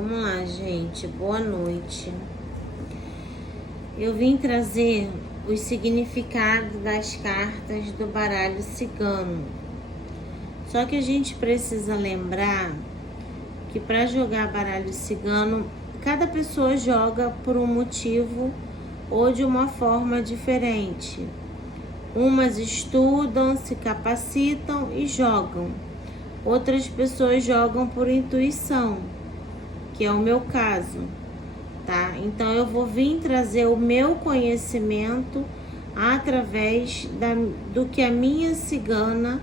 Vamos lá, gente. Boa noite. Eu vim trazer os significados das cartas do baralho cigano. Só que a gente precisa lembrar que para jogar baralho cigano, cada pessoa joga por um motivo ou de uma forma diferente. Umas estudam, se capacitam e jogam. Outras pessoas jogam por intuição, que é o meu caso, tá? Então eu vou vir trazer o meu conhecimento através do que a minha cigana,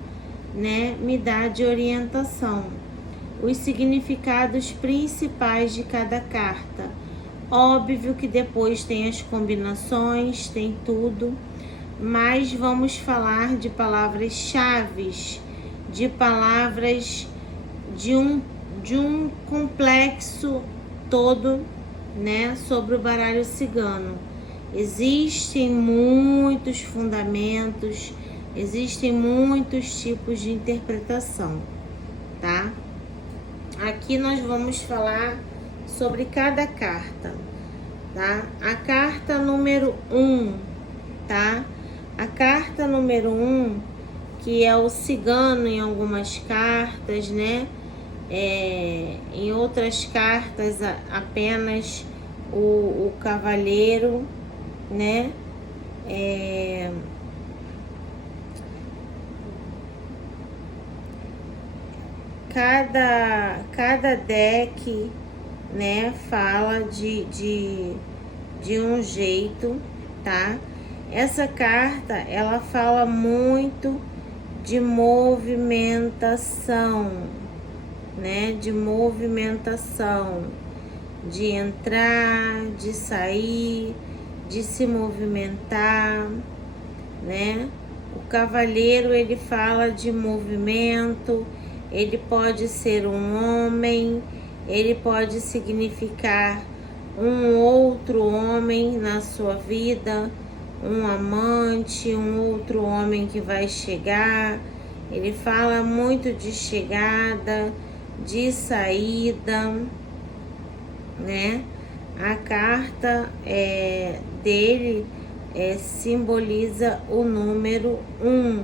né, me dá de orientação. Os significados principais de cada carta. Óbvio que depois tem as combinações, tem tudo, mas vamos falar de palavras-chaves, de palavras de um complexo todo, né, sobre o baralho cigano. Existem muitos fundamentos, existem muitos tipos de interpretação, tá? Aqui nós vamos falar sobre cada carta, tá? A carta número 1, tá? A carta número 1, que é o cigano em algumas cartas, né? Em outras cartas apenas o cavaleiro, né? Cada deck, né, fala de um jeito, tá? Essa carta, ela fala muito de movimentação, né? De movimentação, de entrar, de sair, de se movimentar, né? O cavaleiro, ele fala de movimento, ele pode ser um homem, ele pode significar um outro homem na sua vida, um amante, um outro homem que vai chegar. Ele fala muito de chegada, de saída, né? A carta dele simboliza o número 1,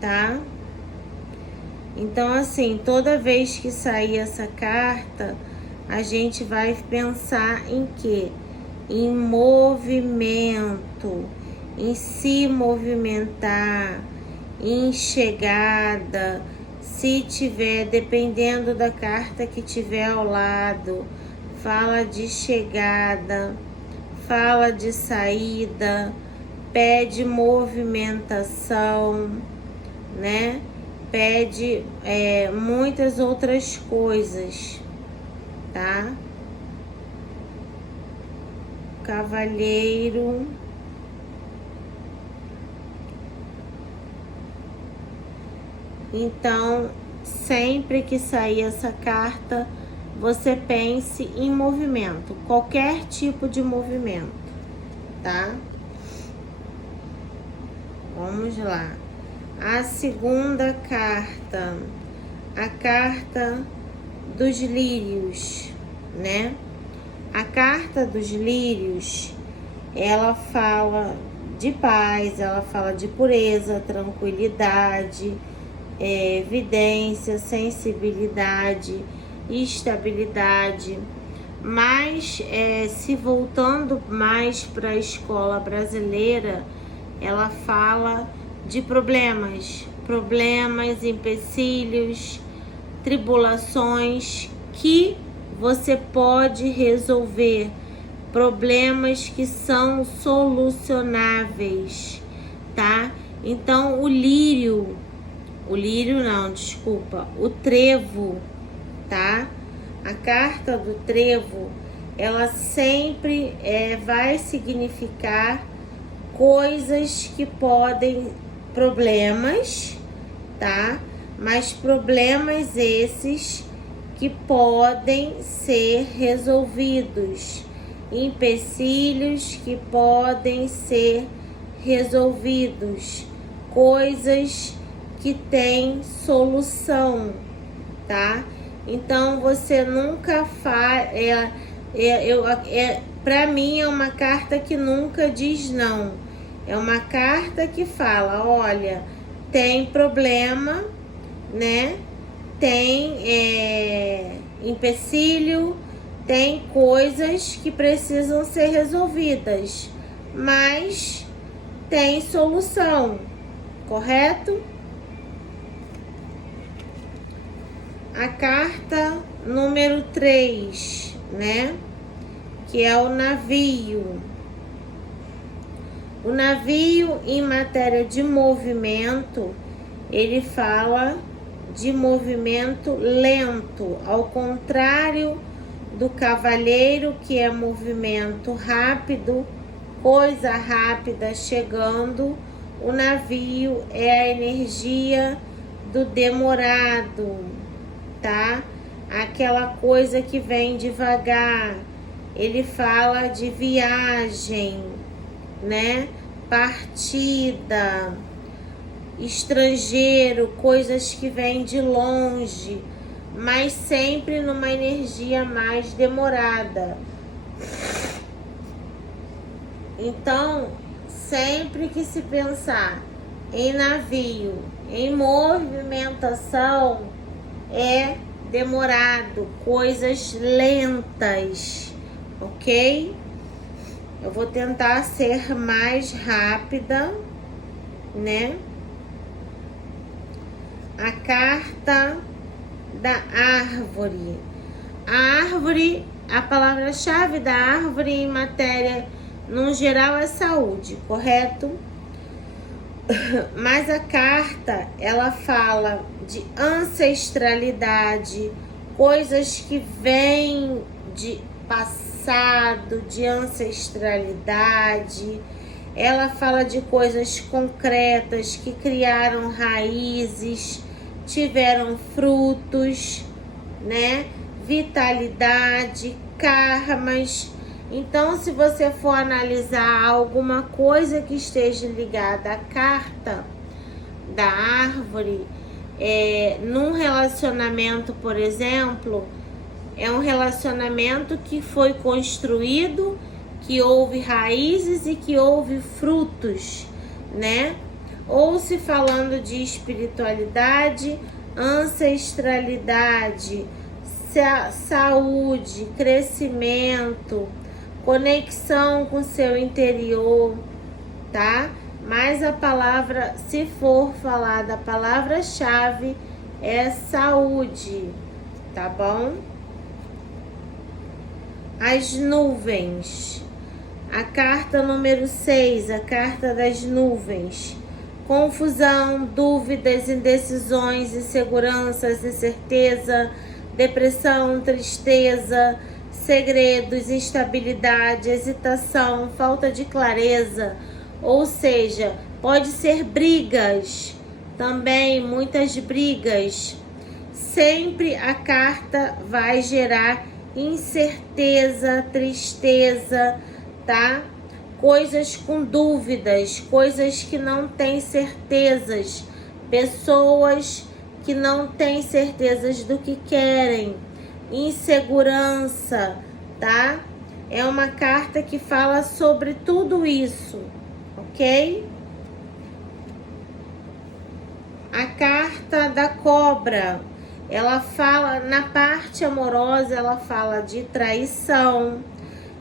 tá? Então, assim, toda vez que sair essa carta, a gente vai pensar em quê? Em movimento, em se movimentar, em chegada. Se tiver, dependendo da carta que tiver ao lado, fala de chegada, fala de saída, pede movimentação, né? Pede muitas outras coisas, tá? Cavalheiro. Então, sempre que sair essa carta, você pense em movimento, qualquer tipo de movimento, tá? Vamos lá. A segunda carta, a carta dos lírios, né? A carta dos lírios, ela fala de paz, ela fala de pureza, tranquilidade, evidência, sensibilidade, estabilidade. Mas se voltando mais para a escola brasileira, ela fala de problemas, empecilhos, tribulações que você pode resolver, problemas que são solucionáveis, tá? Então o trevo, tá? A carta do trevo, ela sempre vai significar coisas que podem, problemas, tá? Mas problemas esses que podem ser resolvidos, empecilhos que podem ser resolvidos, coisas que têm solução, tá? Então você nunca faz. Para mim é uma carta que nunca diz não. É uma carta que fala, olha, tem problema, né? Tem empecilho, tem coisas que precisam ser resolvidas, mas tem solução, correto? A carta número 3, né? Que é o navio. O navio, em matéria de movimento, ele fala de movimento lento, ao contrário do cavaleiro, que é movimento rápido, coisa rápida chegando. O navio é a energia do demorado, tá? Aquela coisa que vem devagar. Ele fala de viagem, né? Partida, estrangeiro, coisas que vêm de longe, mas sempre numa energia mais demorada. Então, sempre que se pensar em navio, em movimentação, é demorado, coisas lentas, ok? Eu vou tentar ser mais rápida, né? A carta da árvore. A árvore, a palavra-chave da árvore em matéria, no geral, é saúde, correto? Mas a carta, ela fala de ancestralidade, coisas que vêm de passado, de ancestralidade. Ela fala de coisas concretas que criaram raízes, tiveram frutos, né? Vitalidade, karmas. Então, se você for analisar alguma coisa que esteja ligada à carta da árvore, num relacionamento, por exemplo, é um relacionamento que foi construído, que houve raízes e que houve frutos, né? Ou se falando de espiritualidade, ancestralidade, saúde, crescimento, conexão com seu interior, tá? Mas a palavra, se for falar da palavra-chave, é saúde, tá bom? As nuvens. A carta número 6, a carta das nuvens. Confusão, dúvidas, indecisões, inseguranças, incerteza, depressão, tristeza, segredos, instabilidade, hesitação, falta de clareza. Ou seja, pode ser brigas, também muitas brigas. Sempre a carta vai gerar incerteza, tristeza, tá? Coisas com dúvidas, coisas que não têm certezas, pessoas que não têm certezas do que querem, insegurança, tá? É uma carta que fala sobre tudo isso, ok? A carta da cobra, ela fala, na parte amorosa, ela fala de traição,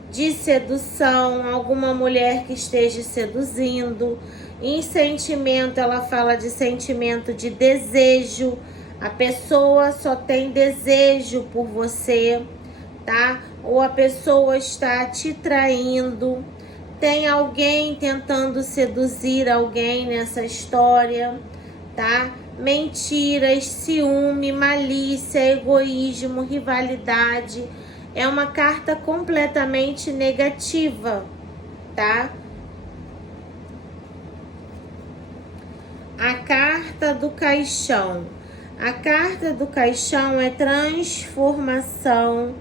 de sedução, alguma mulher que esteja seduzindo. Em sentimento, ela fala de sentimento de desejo. A pessoa só tem desejo por você, tá? Ou a pessoa está te traindo. Tem alguém tentando seduzir alguém nessa história, tá? Mentiras, ciúme, malícia, egoísmo, rivalidade. É uma carta completamente negativa, tá? A carta do caixão. A carta do caixão é transformação,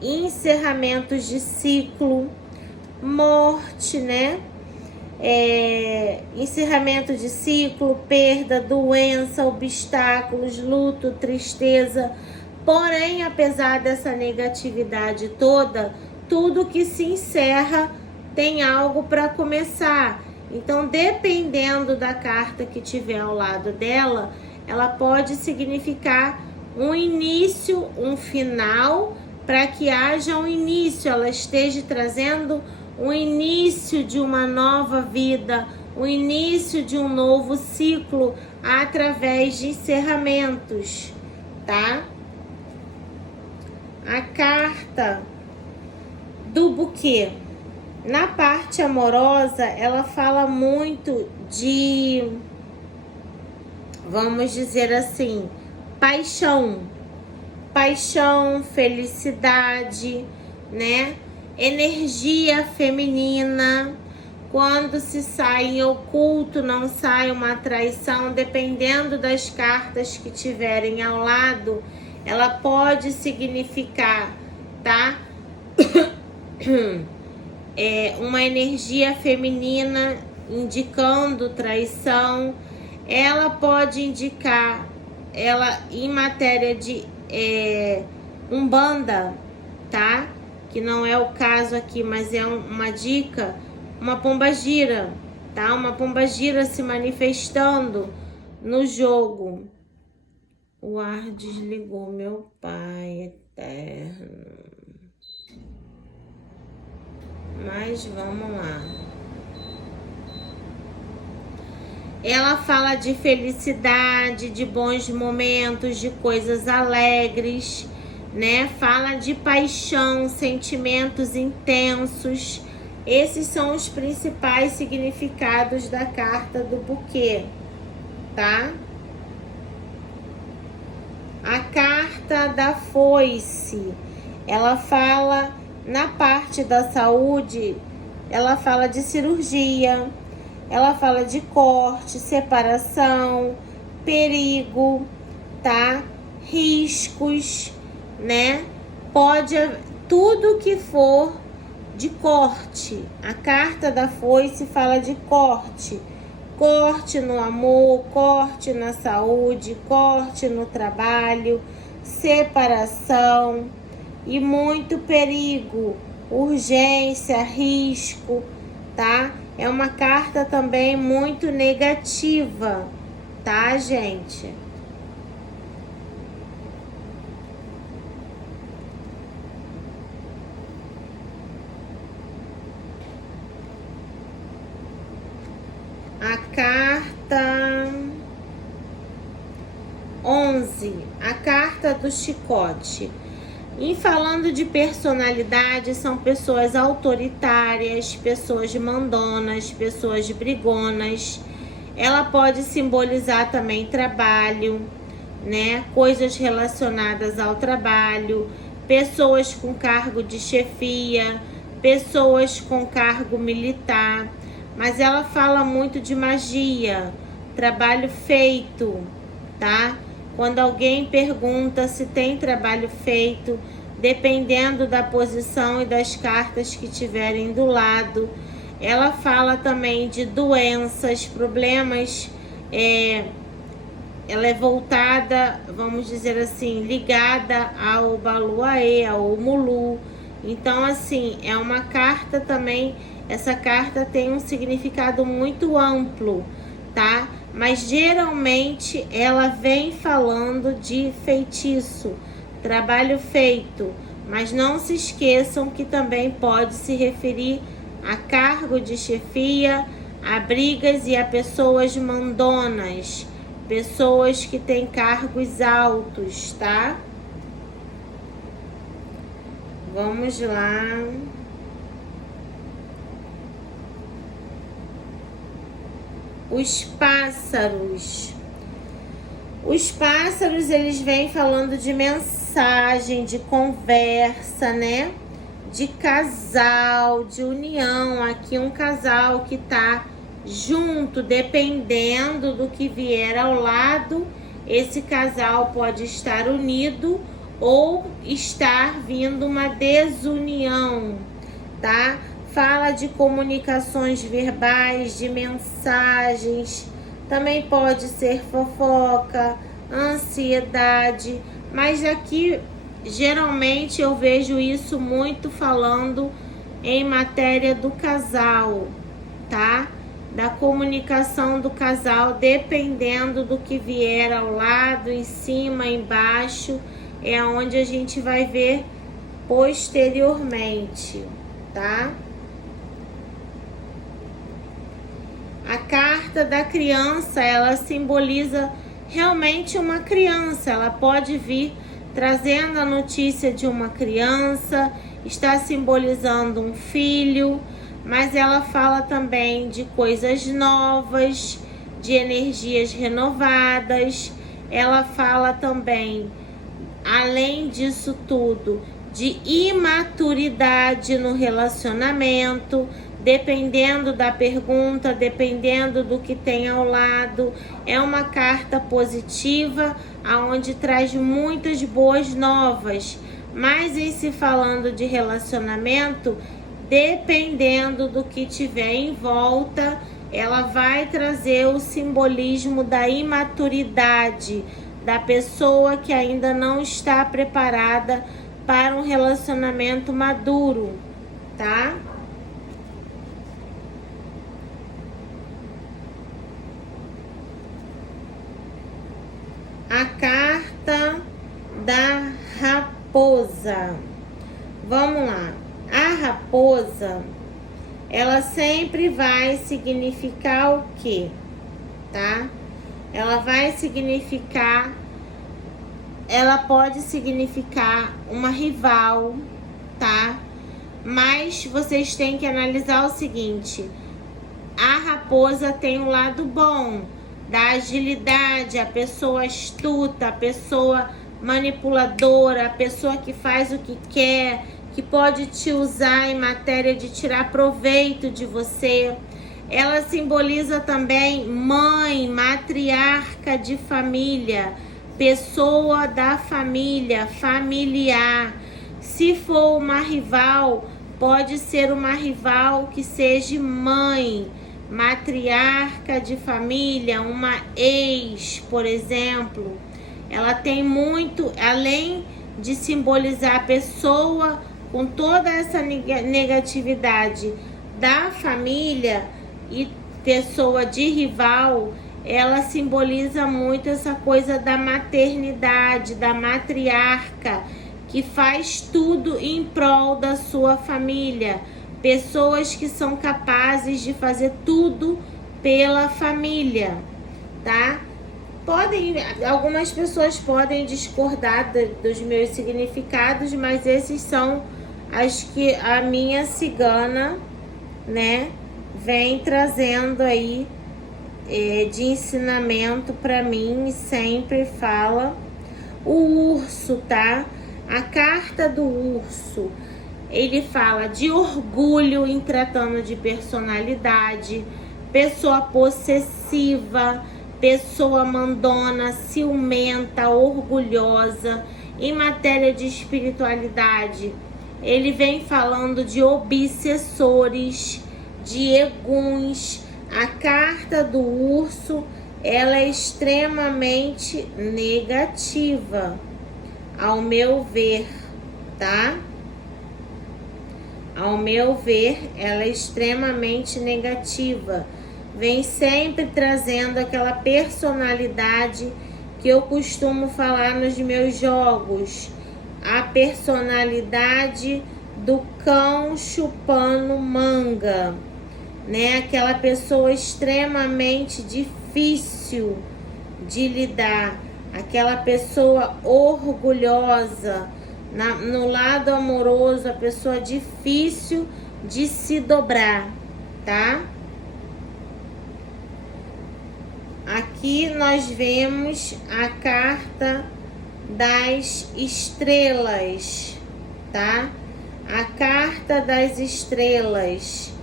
encerramentos de ciclo, morte, né? Encerramento de ciclo, perda, doença, obstáculos, luto, tristeza. Porém, apesar dessa negatividade toda, tudo que se encerra tem algo para começar. Então, dependendo da carta que tiver ao lado dela, ela pode significar um início, um final, para que haja um início, ela esteja trazendo o início de uma nova vida, o início de um novo ciclo através de encerramentos, tá? A carta do buquê. Na parte amorosa, ela fala muito de, vamos dizer assim, paixão, felicidade, né? Energia feminina. Quando se sai em oculto, não sai uma traição, dependendo das cartas que tiverem ao lado, ela pode significar, tá? Uma energia feminina indicando traição. Ela pode indicar, ela em matéria de umbanda, tá? Que não é o caso aqui, mas é uma dica, uma pombagira, tá? Uma pombagira se manifestando no jogo. O ar desligou, meu Pai eterno. Mas vamos lá. Ela fala de felicidade, de bons momentos, de coisas alegres, né? Fala de paixão, sentimentos intensos. Esses são os principais significados da carta do buquê, tá? A carta da foice, ela fala na parte da saúde, ela fala de cirurgia, ela fala de corte, separação, perigo, tá? Riscos, né? Pode, tudo que for de corte. A carta da foice fala de corte. Corte no amor, corte na saúde, corte no trabalho, separação e muito perigo, urgência, risco, tá? É uma carta também muito negativa, tá, gente? A carta 11, a carta do chicote. E falando de personalidade, são pessoas autoritárias, pessoas mandonas, pessoas brigonas. Ela pode simbolizar também trabalho, né? Coisas relacionadas ao trabalho, pessoas com cargo de chefia, pessoas com cargo militar. Mas ela fala muito de magia, trabalho feito, tá? Quando alguém pergunta se tem trabalho feito, dependendo da posição e das cartas que tiverem do lado, ela fala também de doenças, problemas. Ela é voltada, vamos dizer assim, ligada ao Baluaê, ao Mulu. Então, assim, é uma carta também. Essa carta tem um significado muito amplo, tá? Mas geralmente ela vem falando de feitiço, trabalho feito. Mas não se esqueçam que também pode se referir a cargo de chefia, a brigas e a pessoas mandonas, pessoas que têm cargos altos, tá? Vamos lá. Os pássaros. Os pássaros, eles vêm falando de mensagem, de conversa, né? De casal, de união. Aqui um casal que tá junto, dependendo do que vier ao lado. Esse casal pode estar unido ou estar vindo uma desunião, tá? Fala de comunicações verbais, de mensagens, também pode ser fofoca, ansiedade, mas aqui geralmente eu vejo isso muito falando em matéria do casal, tá? Da comunicação do casal, dependendo do que vier ao lado, em cima, embaixo, é onde a gente vai ver posteriormente, tá? A carta da criança, ela simboliza realmente uma criança. Ela pode vir trazendo a notícia de uma criança, está simbolizando um filho, mas ela fala também de coisas novas, de energias renovadas. Ela fala também, além disso tudo, de imaturidade no relacionamento, dependendo da pergunta, dependendo do que tem ao lado. É uma carta positiva, aonde traz muitas boas novas, mas em se falando de relacionamento, dependendo do que tiver em volta, ela vai trazer o simbolismo da imaturidade, da pessoa que ainda não está preparada para um relacionamento maduro, tá? A carta da raposa. Vamos lá. A raposa, ela sempre vai significar o quê? Tá? Ela vai significar, ela pode significar uma rival, tá? Mas vocês têm que analisar o seguinte: a raposa tem um lado bom, da agilidade, a pessoa astuta, a pessoa manipuladora, a pessoa que faz o que quer, que pode te usar em matéria de tirar proveito de você. Ela simboliza também mãe, matriarca de família, pessoa da família, familiar. Se for uma rival, pode ser uma rival que seja mãe, matriarca de família, uma ex, por exemplo. Ela tem muito, além de simbolizar a pessoa com toda essa negatividade da família e pessoa de rival, ela simboliza muito essa coisa da maternidade, da matriarca, que faz tudo em prol da sua família. Pessoas que são capazes de fazer tudo pela família, tá? Algumas pessoas podem discordar dos meus significados, mas esses são as que a minha cigana, né, vem trazendo aí de ensinamento para mim, e sempre fala. O urso, tá? A carta do urso, ele fala de orgulho em tratando de personalidade, pessoa possessiva, pessoa mandona, ciumenta, orgulhosa. Em matéria de espiritualidade, ele vem falando de obsessores, de eguns. A carta do urso, ela é extremamente negativa, ao meu ver, tá? Ao meu ver, ela é extremamente negativa. Vem sempre trazendo aquela personalidade que eu costumo falar nos meus jogos. A personalidade do cão chupando manga, né? Aquela pessoa extremamente difícil de lidar. Aquela pessoa orgulhosa. No lado amoroso, a pessoa difícil de se dobrar, tá? Aqui nós vemos a carta das estrelas, tá? A carta das estrelas,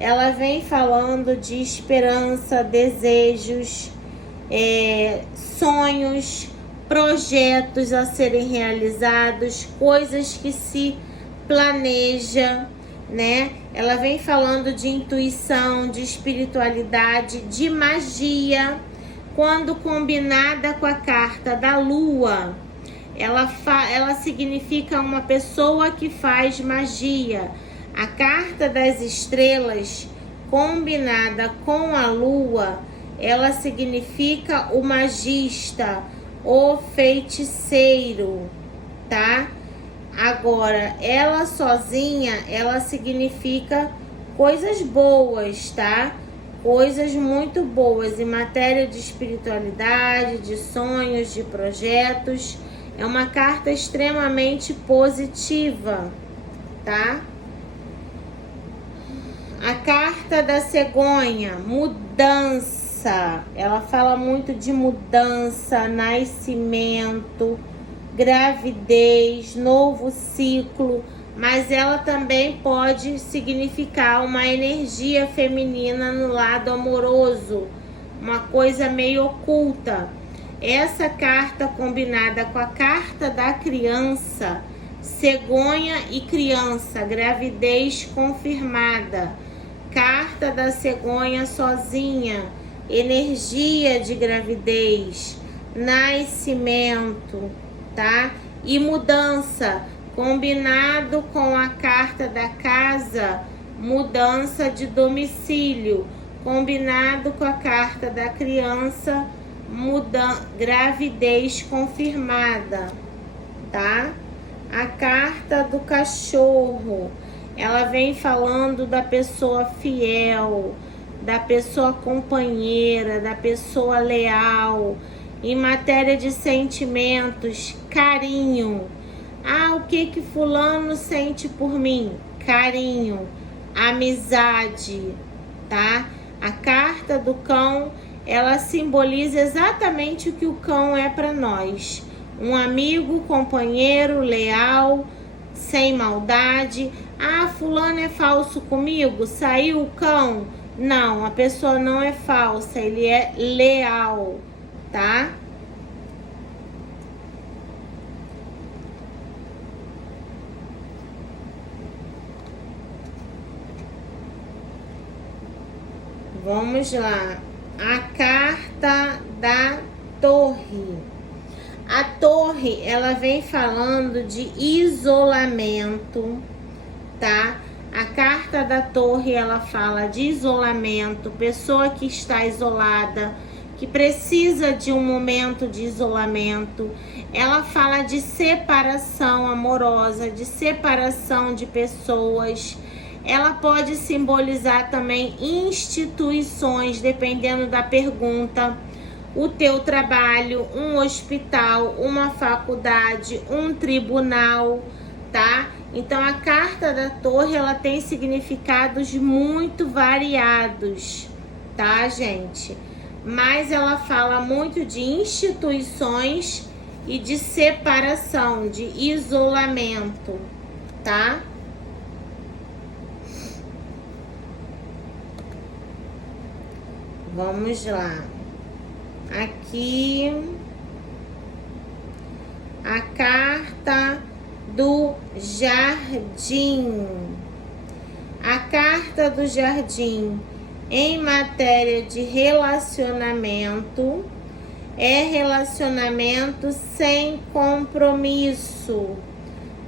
ela vem falando de esperança, desejos, sonhos, projetos a serem realizados, coisas que se planeja, né? Ela vem falando de intuição, de espiritualidade, de magia. Quando combinada com a carta da lua, ela significa uma pessoa que faz magia. A carta das estrelas combinada com a lua, ela significa o magista, o feiticeiro, tá? Agora, ela sozinha, ela significa coisas boas, tá? Coisas muito boas em matéria de espiritualidade, de sonhos, de projetos. É uma carta extremamente positiva, tá? A carta da cegonha, mudança. Ela fala muito de mudança, nascimento, gravidez, novo ciclo, mas ela também pode significar uma energia feminina no lado amoroso, uma coisa meio oculta. Essa carta combinada com a carta da criança, cegonha e criança, gravidez confirmada. Carta da cegonha sozinha, energia de gravidez, nascimento, tá? E mudança, combinado com a carta da casa, mudança de domicílio, combinado com a carta da criança, gravidez confirmada, tá? A carta do cachorro, ela vem falando da pessoa fiel, da pessoa companheira, da pessoa leal. Em matéria de sentimentos, carinho. Ah, o que fulano sente por mim? Carinho, amizade, tá? A carta do cão, ela simboliza exatamente o que o cão é para nós. Um amigo, companheiro, leal, sem maldade. Ah, fulano é falso comigo? Saiu o cão? Não, a pessoa não é falsa, ele é leal, tá? Vamos lá. A carta da torre. A torre, ela vem falando de isolamento, tá? A carta da torre, ela fala de isolamento, pessoa que está isolada, que precisa de um momento de isolamento. Ela fala de separação amorosa, de separação de pessoas. Ela pode simbolizar também instituições, dependendo da pergunta. O teu trabalho, um hospital, uma faculdade, um tribunal, tá? Então a carta da torre, ela tem significados muito variados, tá, gente? Mas ela fala muito de instituições e de separação, de isolamento, tá? Vamos lá. Aqui a carta do jardim. A carta do jardim em matéria de relacionamento é relacionamento sem compromisso,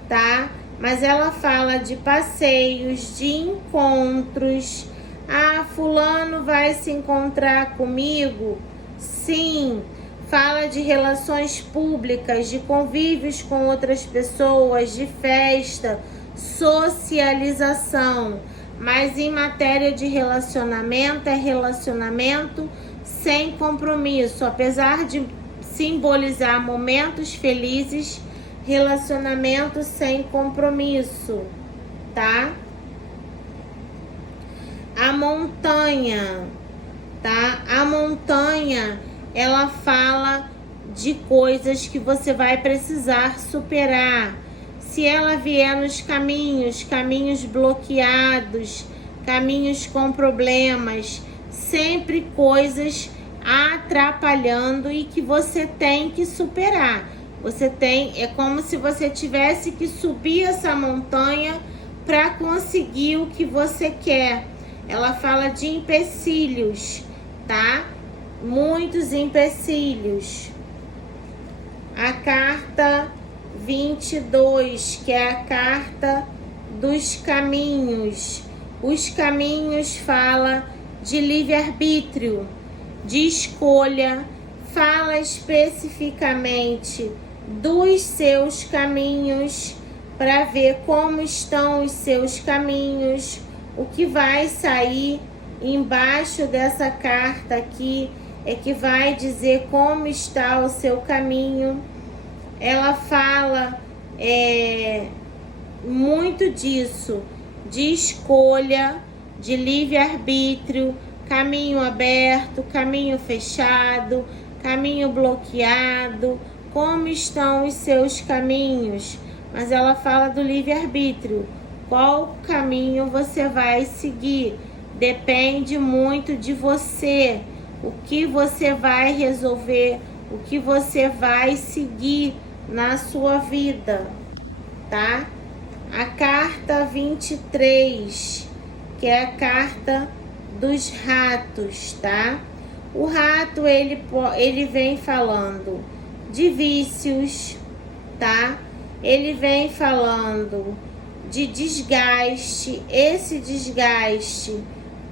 tá? Mas ela fala de passeios, de encontros. Ah, fulano vai se encontrar comigo? Sim. Fala de relações públicas, de convívios com outras pessoas, de festa, socialização. Mas em matéria de relacionamento, é relacionamento sem compromisso. Apesar de simbolizar momentos felizes, relacionamento sem compromisso, tá? A montanha, tá? A montanha, ela fala de coisas que você vai precisar superar. Se ela vier nos caminhos bloqueados, caminhos com problemas, sempre coisas atrapalhando e que você tem que superar. É como se você tivesse que subir essa montanha para conseguir o que você quer. Ela fala de empecilhos, tá? Muitos empecilhos. A carta 22, que é a carta dos caminhos. Os caminhos fala de livre-arbítrio, de escolha, fala especificamente dos seus caminhos, para ver como estão os seus caminhos, o que vai sair embaixo dessa carta aqui é que vai dizer como está o seu caminho. Ela fala muito disso, de escolha, de livre-arbítrio, caminho aberto, caminho fechado, caminho bloqueado, como estão os seus caminhos. Mas ela fala do livre-arbítrio, qual caminho você vai seguir, depende muito de você, o que você vai resolver, o que você vai seguir na sua vida, tá? A carta 23, que é a carta dos ratos, tá? O rato, ele vem falando de vícios, tá? Ele vem falando de desgaste. Esse desgaste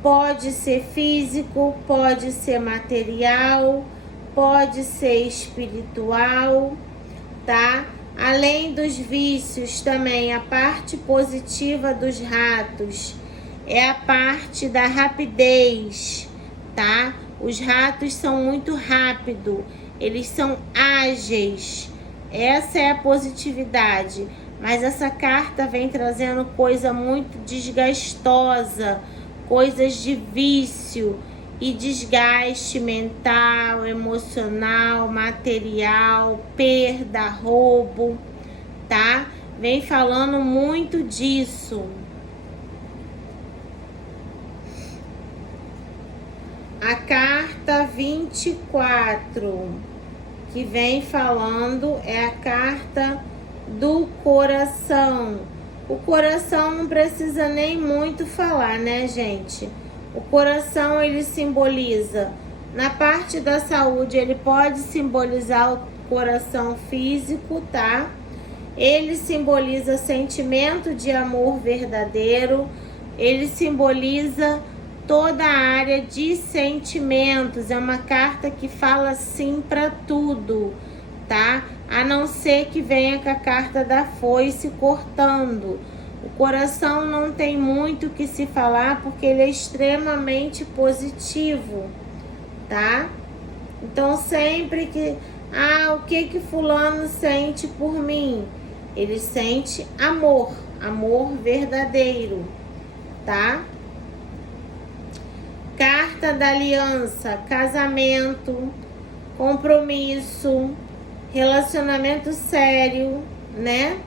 pode ser físico, pode ser material, pode ser espiritual, tá? Além dos vícios, também a parte positiva dos ratos é a parte da rapidez, tá? Os ratos são muito rápidos, eles são ágeis. Essa é a positividade. Mas essa carta vem trazendo coisa muito desgastosa, coisas de vício e desgaste mental, emocional, material, perda, roubo, tá? Vem falando muito disso. A carta 24, que vem falando, é a carta do coração. O coração não precisa nem muito falar, né, gente? O coração, ele simboliza, na parte da saúde, ele pode simbolizar o coração físico, tá? Ele simboliza sentimento de amor verdadeiro, ele simboliza toda a área de sentimentos. É uma carta que fala sim para tudo, tá? A não ser que venha com a carta da foice cortando. O coração não tem muito o que se falar, porque ele é extremamente positivo, tá? Então, sempre que... o que fulano sente por mim? Ele sente amor, amor verdadeiro, tá? Carta da aliança, casamento, compromisso, relacionamento sério, né?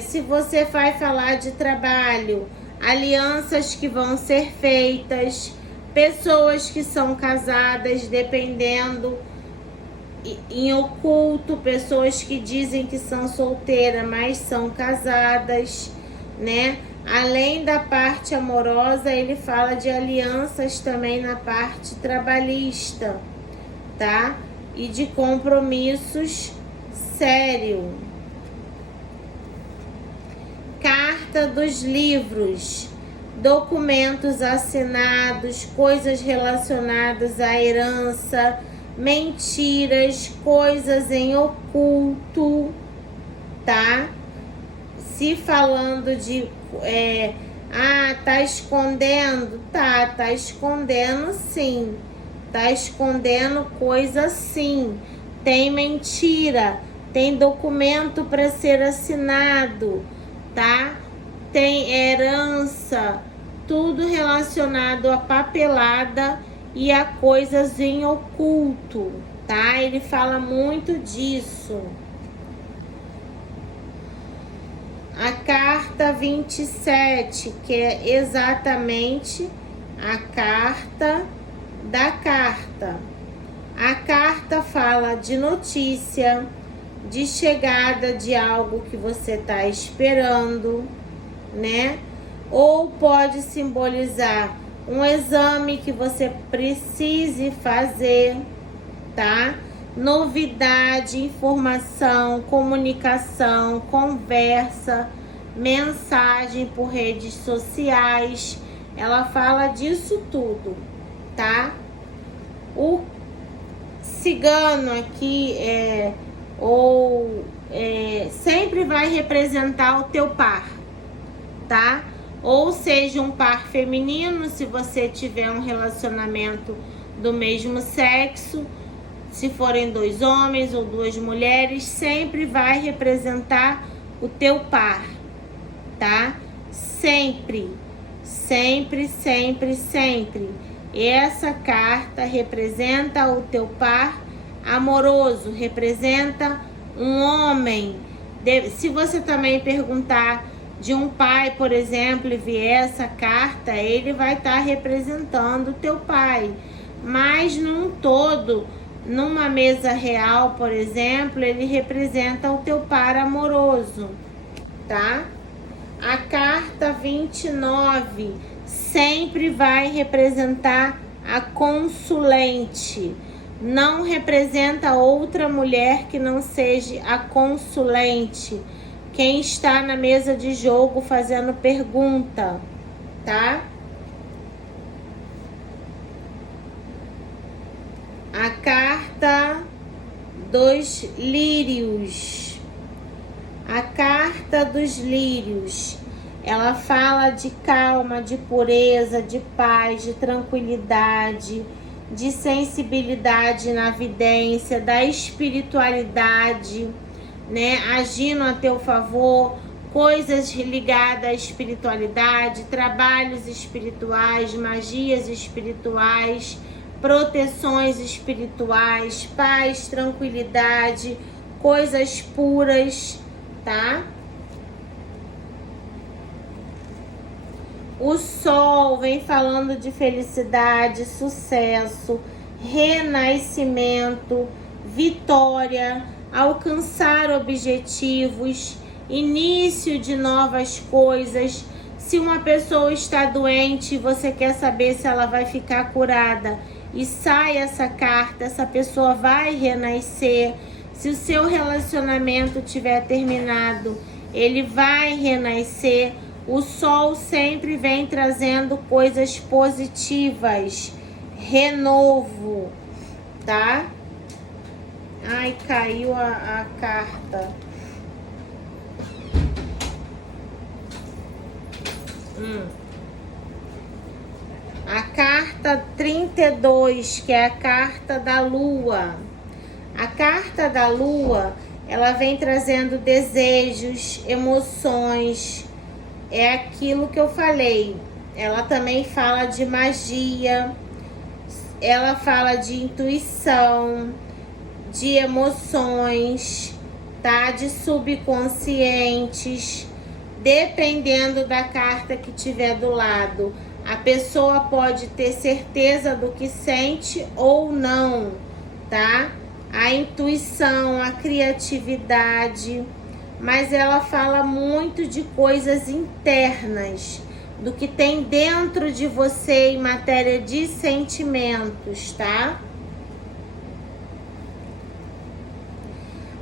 Se você vai falar de trabalho, alianças que vão ser feitas, pessoas que são casadas, dependendo, em oculto, pessoas que dizem que são solteiras, mas são casadas, né? Além da parte amorosa, ele fala de alianças também na parte trabalhista, tá? E de compromissos sérios. Carta dos livros, documentos assinados, coisas relacionadas à herança, mentiras, coisas em oculto, tá? Se falando de tá escondendo, tá escondendo sim, tá escondendo coisa sim, tem mentira, tem documento para ser assinado, tá? Tem herança, tudo relacionado a papelada e a coisas em oculto, tá? Ele fala muito disso. A carta 27, que é exatamente a carta da carta. A carta fala de notícia, de chegada de algo que você está esperando, né? Ou pode simbolizar um exame que você precise fazer, tá? novidade, informação, comunicação, conversa, mensagem por redes sociais. Ela fala disso tudo, tá? O cigano aqui sempre vai representar o teu par, tá? Ou seja, um par feminino, se você tiver um relacionamento do mesmo sexo, se forem 2 homens ou 2 mulheres, sempre vai representar o teu par, tá? Sempre, sempre, sempre, sempre. Essa carta representa o teu par amoroso, representa um homem. Se você também perguntar de um pai, por exemplo, e vier essa carta, ele vai estar representando o teu pai. Mas num todo, numa mesa real, por exemplo, ele representa o teu par amoroso, tá? A carta 29 sempre vai representar a consulente. Não representa outra mulher que não seja a consulente. Quem está na mesa de jogo fazendo pergunta, tá? A carta dos lírios. A carta dos lírios, ela fala de calma, de pureza, de paz, de tranquilidade, de sensibilidade na vidência, da espiritualidade, né, agindo a teu favor, coisas ligadas à espiritualidade, trabalhos espirituais, magias espirituais, proteções espirituais, paz, tranquilidade, coisas puras, tá? O sol vem falando de felicidade, sucesso, renascimento, vitória, alcançar objetivos, início de novas coisas. Se uma pessoa está doente e você quer saber se ela vai ficar curada, e sai essa carta, essa pessoa vai renascer. Se o seu relacionamento tiver terminado, ele vai renascer. O sol sempre vem trazendo coisas positivas, renovo, tá? Ai, caiu a carta. A carta 32, que é a carta da lua. A carta da lua, ela vem trazendo desejos, emoções. É aquilo que eu falei. Ela também fala de magia. Ela fala de intuição, de emoções, tá? De subconscientes. Dependendo da carta que tiver do lado, a pessoa pode ter certeza do que sente ou não, tá? A intuição, a criatividade, mas ela fala muito de coisas internas, do que tem dentro de você em matéria de sentimentos, tá?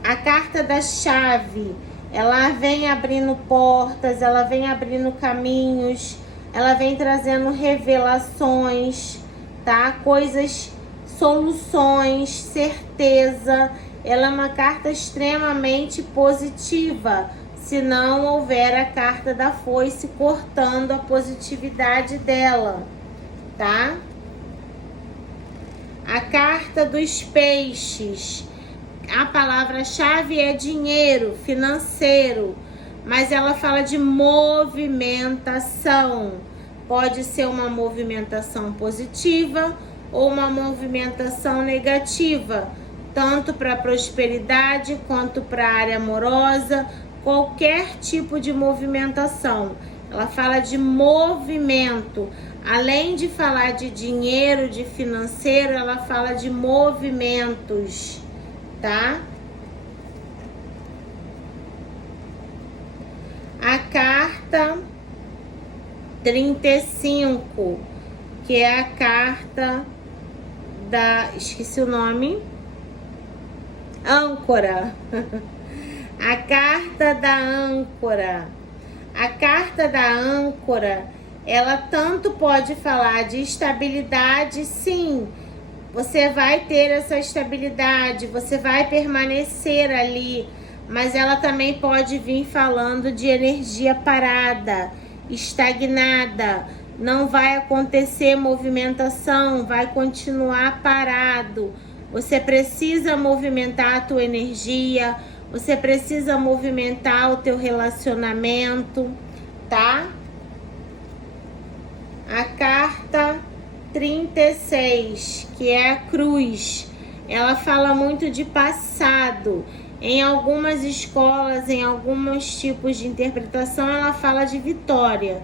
A carta da chave, ela vem abrindo portas, ela vem abrindo caminhos, ela vem trazendo revelações, tá? Coisas, soluções, certeza. Ela é uma carta extremamente positiva, se não houver a carta da foice cortando a positividade dela, tá? A carta dos peixes. A palavra-chave é dinheiro, financeiro, mas ela fala de movimentação. Pode ser uma movimentação positiva ou uma movimentação negativa, tanto para a prosperidade quanto para a área amorosa, qualquer tipo de movimentação. Ela fala de movimento. Além de falar de dinheiro, de financeiro, ela fala de movimentos, tá? A carta 35, que é a carta da... esqueci o nome. âncora. A carta da âncora. A carta da âncora, ela tanto pode falar de estabilidade, sim. Você vai ter essa estabilidade, você vai permanecer ali, mas ela também pode vir falando de energia parada, estagnada, não vai acontecer movimentação, vai continuar parado. Você precisa movimentar a tua energia, você precisa movimentar o teu relacionamento, tá? A carta 36, que é a cruz, ela fala muito de passado. Em algumas escolas, em alguns tipos de interpretação, ela fala de vitória,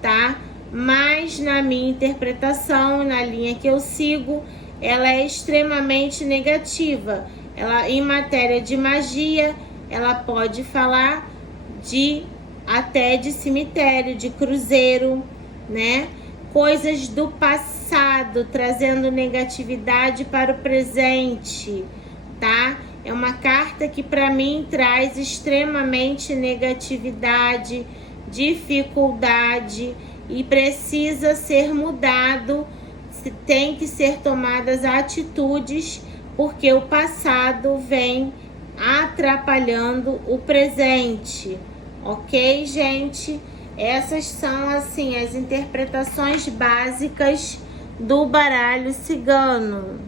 tá? Mas na minha interpretação, na linha que eu sigo, ela é extremamente negativa. Ela, em matéria de magia, ela pode falar até de cemitério, de cruzeiro, né? Coisas do passado, trazendo negatividade para o presente, tá? É uma carta que para mim traz extremamente negatividade, dificuldade e precisa ser mudado, tem que ser tomadas atitudes, porque o passado vem atrapalhando o presente, ok, gente? Essas são, assim, as interpretações básicas do baralho cigano.